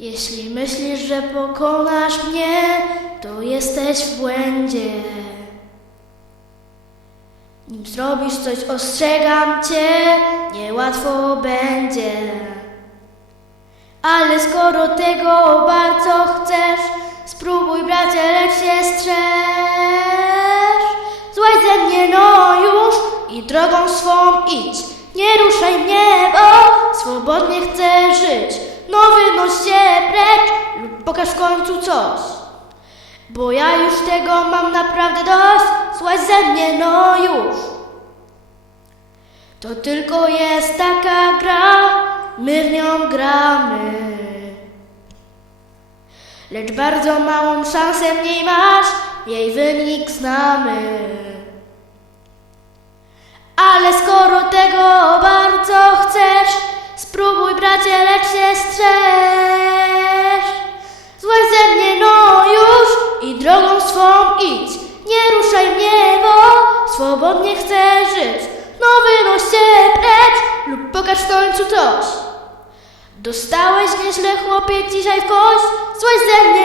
Jeśli myślisz, że pokonasz mnie, to jesteś w błędzie. Nim zrobisz coś, ostrzegam cię, niełatwo będzie. Ale skoro tego bardzo chcesz, spróbuj bracie, lecz się strzeż. Złaź ze mnie no już i drogą swą idź. Nie ruszaj mnie, swobodnie chcę żyć. No wynoś się precz lub pokaż w końcu coś. Bo ja już tego mam naprawdę dość, złaź ze mnie no już. To tylko jest taka gra, my w nią gramy. Lecz bardzo małą szansę w niej masz, jej wynik znamy. Spróbuj bracie, lecz się strzeż. Złaź ze mnie no już i drogą swą idź. Nie ruszaj mnie, bo swobodnie chcę żyć. No wynoś się precz lub pokaż w końcu coś. Dostałeś nieźle chłopie dzisiaj w kość, złaź ze mnie.